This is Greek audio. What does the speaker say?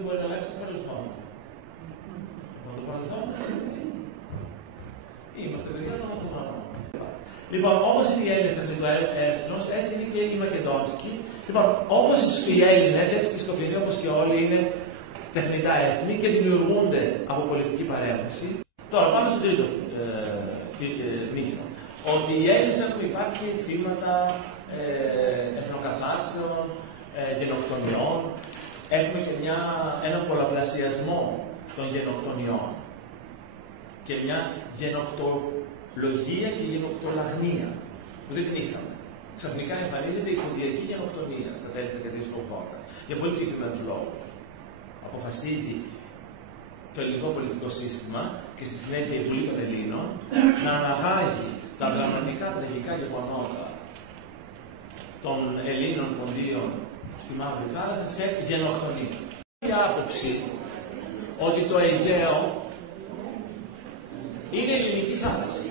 δεν μπορεί να αλλάξει το παρελθόν. Το παρελθόν είμαστε παιδιά να μαθούμε. Λοιπόν, όπως είναι οι Έλληνες τεχνητού έθνους, έτσι είναι και οι Μακεδόνσκοι. Λοιπόν, όπως οι Έλληνες, έτσι και οι Σκοπιανοί, όπως και όλοι, είναι τεχνητά έθνη και δημιουργούνται από πολιτική παρέμβαση. Τώρα, πάμε στο τρίτο μύθο. Ότι οι Έλληνες έχουν υπάρξει θύματα εθνοκαθάρσεων, γενοκτονιών. Έχουμε και έναν πολλαπλασιασμό των γενοκτονιών. Και μια γενοκτολογία και γενοκτολαγνία που δεν την είχαμε. Ξαφνικά εμφανίζεται η κοντιακή γενοκτονία στα τέλη της δεκαετίας του 80. Για πολύ συγκεκριμένους λόγους. Αποφασίζει το ελληνικό πολιτικό σύστημα και στη συνέχεια η Βουλή των Ελλήνων να αναγάγει τα δραματικά τραγικά γεγονότα των Ελλήνων ποντίων στη Μαύρη Θάλασσα σε γενοκτονία. Η άποψη ότι το Αιγαίο είναι ελληνική θάλασσα.